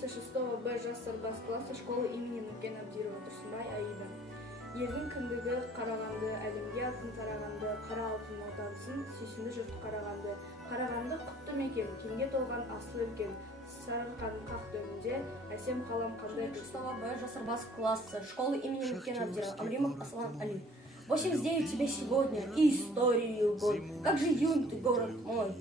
ученица 6 Б жас сарбаз класса школы имени Нуркен Абдирова Турсунбай Аида. Елдің кіндігі Қарағанды, әлемге алтын тарағанды, қара алтын отансын, сүйсінді жұрт Қарағанды. Қарағанды құтты мекен, кеңге толған асыл өлкен, сарырқаның қақ дөңінде, әсем қалам қандай. 6 Б жас сарбаз класса школы имени Нуркен Абдирова Амримов Аслан Али. 89 тебе сегодня и историю год. Как же юн ты, город мой,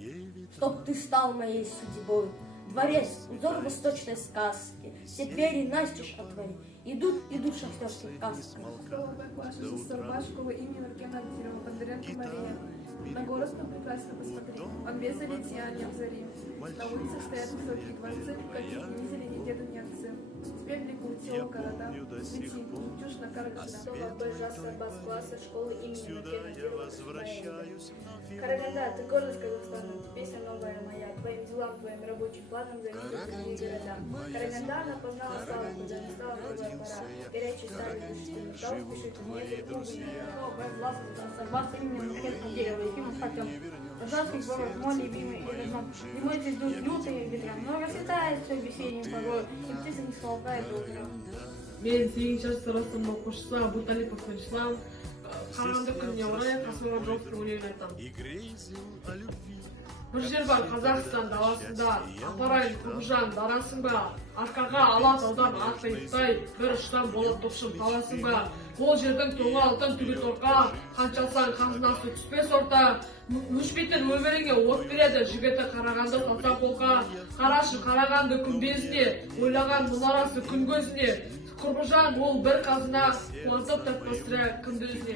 чтоб ты стал моей судьбой. Дворец, узор восточной сказки, все двери настежь отвори, идут шахтерские каски. 6 Б класса жас школы имени Нуркен Абдирова Бондаренко Мария. На город прекрасно посмотри, он весь залит сиянием зари. На улицах стоят высокие дворцы, каких не видели ни деды, ни отцы. Теперь бегут села города, свети, чушь на Караганда. 6 Б жас сарбаз класса школы имени Нуркен Абдирова Караганда, ты гордость Казахстана, песня новая моя, твоим делам, твоим рабочим планам завидуют другие города. Караганда, она познала славу, куда не стала новая пора. Горячий старый души, металл спешит в небо, Сарбаз имени Нуркен Абдирова Ефимов Артем. Ужасный город, мой любимый и родной. Зимой здесь дуют лютые ветра, но расцветает все весеннюю погоду, и птица не смолкает до утра. Мен 8 сыныптың оқушысы Абуталипов Ислам. Қарағанды күніне орай Қасым Жоловтың өлеңін айтамын. Бір жер бар Қазақстан даласында, апарайын Көкжан дарасың ба, арқаға ала таудан атlayıптай, бір ұштан болат тоқшым таласың ба. Ол жердің тоңы алтын түгі торқа, қаншалсаң қазынасы түспес орта. Мүшпейтін өміріңе от береді, жігіті Қарағанды салса қолқа. Қарашы Қарағанды күмбезіне, ойлаған мұнарасы күн көзіне. Құрбыжан ол бір қазына, қуантып таппастыра күндізіне.